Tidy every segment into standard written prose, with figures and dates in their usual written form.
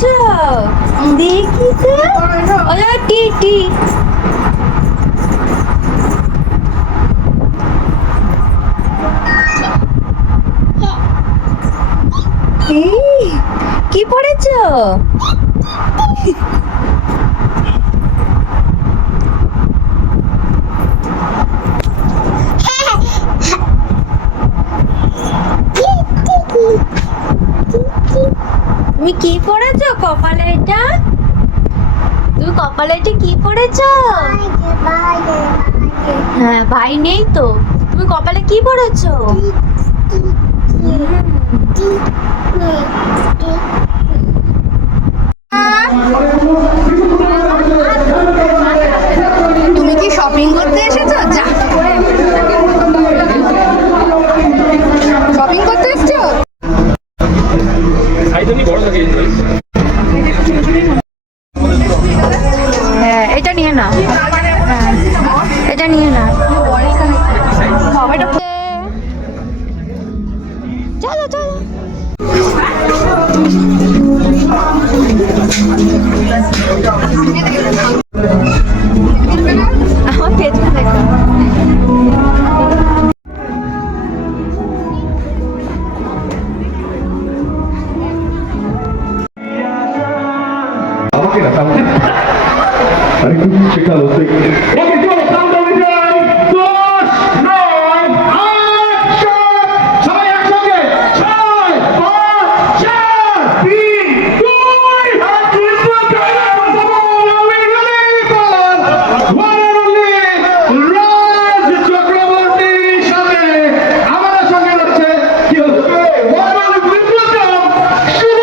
পড়েছো? দেখি তো। ওলা টি। এই কি পড়েছো? তুমি কি পড়েছো কপালে এটা? তুমি কপালে এটা কি পড়েছো? হ্যাঁ, ভাই নেই তো। তুমি কপালে কি পড়েছো? তুমি কি শপিং করতে এসেছো? যা শপিং করতে এসেছো? হ্যাঁ, এটা নিয়ে নাও। হ্যাঁ, এটা নিয়ে নাও। চলো চলো। আমার পেছনে দেখো। আমাকে না সামনে আরে কি শেখালো ওকে চলো সাউন্ড অফ ডিজাইন 10 9 8 7 সবাই একসঙ্গে 6 5 4 3 2 হাত তুলবো গাইলা বসাবো আমি ready for one and only Raj চক্রবর্তীর সাথে আমাদের সঙ্গে রয়েছে কি হচ্ছে ওয়ান অনলি বিপ্লব শুভ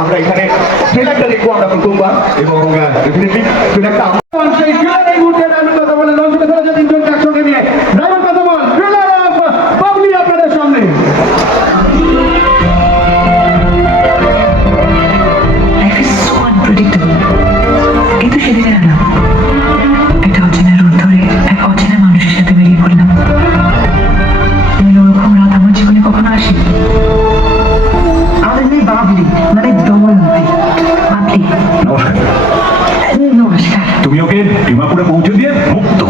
আমরা এখানে ট্রেলারটা দেখবো আমরা প্রথমবার এবং ডেফিনেটলি ট্রেলারটা সেই ট্রেলার এই মুহূর্তে ড্রাইভার কথা বলে লঞ্চ করে ফেলেছে তিনজনকে একসঙ্গে নিয়ে ড্রাইভার কথা বল ট্রেলার অফ বাবলি আপনাদের সামনে Life is so unpredictable. এই তো সেদিনের আলাপ একটা অচেনা রুট ধরে এক অচেনা মানুষের সাথে বেরিয়ে পড়লাম। ওরকম রাত আমার জীবনে কখনো আসেনি। আমাদের মেয়ে বাবলি মানে দময়ন্তী। বাবলি নমস্কার নমস্কার। তুমি ওকে ডিমাপুরে পৌঁছে দিয়ে মুক্ত